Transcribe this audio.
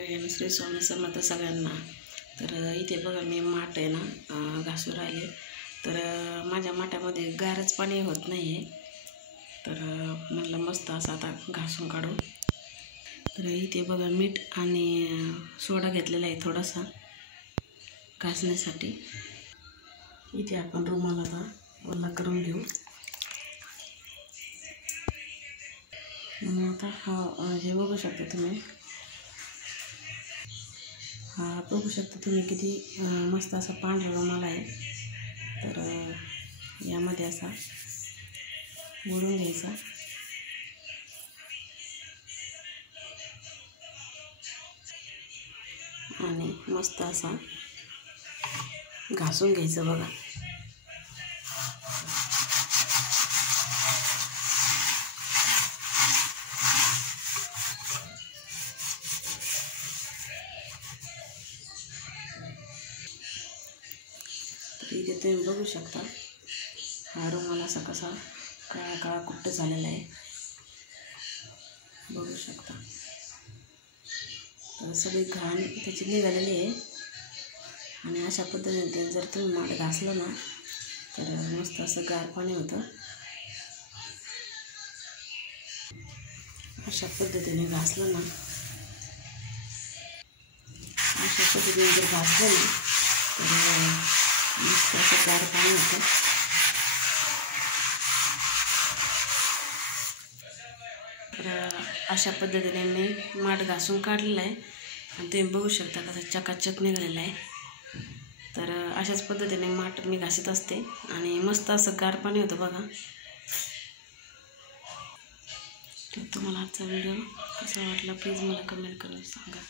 कृपया श्री स्वामी समर्थ सगळ्यांना। तर इथे बघा मी माठ आहे ना घासू राहिले। तर माझ्या माठामध्ये गारच पाणी होत नाही आहे, तर म्हटलं मस्त असं आता घासून काढू। तर इथे बघा मीठ आणि सोडा घेतलेला आहे थोडासा घासण्यासाठी। इथे आपण रुमालाला ओला करून घेऊ। आता हे बघू शकता तुम्ही, बघू शकता तुम्ही किती मस्त असा पांढरा रुमाल आहे। तर यामध्ये असा बुडून घ्यायचा आणि मस्त असा घासून घ्यायचं बघा। इथे तुम्ही बघू शकता हा रुमाल असा कसा काळा काळा कुट्ट झालेला आहे, बघू शकता। तर सगळी घाण त्याची निघालेली आहे आणि अशा पद्धतीने जर तुम्ही माठ घासलं ना तर मस्त असं गार पाणी होतं। अशा पद्धतीने घासलं ना, अशा पद्धतीने जर घासलं ना तर मस्त असं गार पाणी होतं। तर अशा पद्धतीने मी माठ घासून काढलेला आहे आणि तुम्ही बघू शकता कसं चकाचक निघालेलं आहे। तर अशाच पद्धतीने माठ मी घासत असते आणि मस्त असं गार पाणी होतं बघा। तर तुम्हाला आजचा व्हिडिओ कसा वाटला प्लीज मला कमेंट करून सांगा।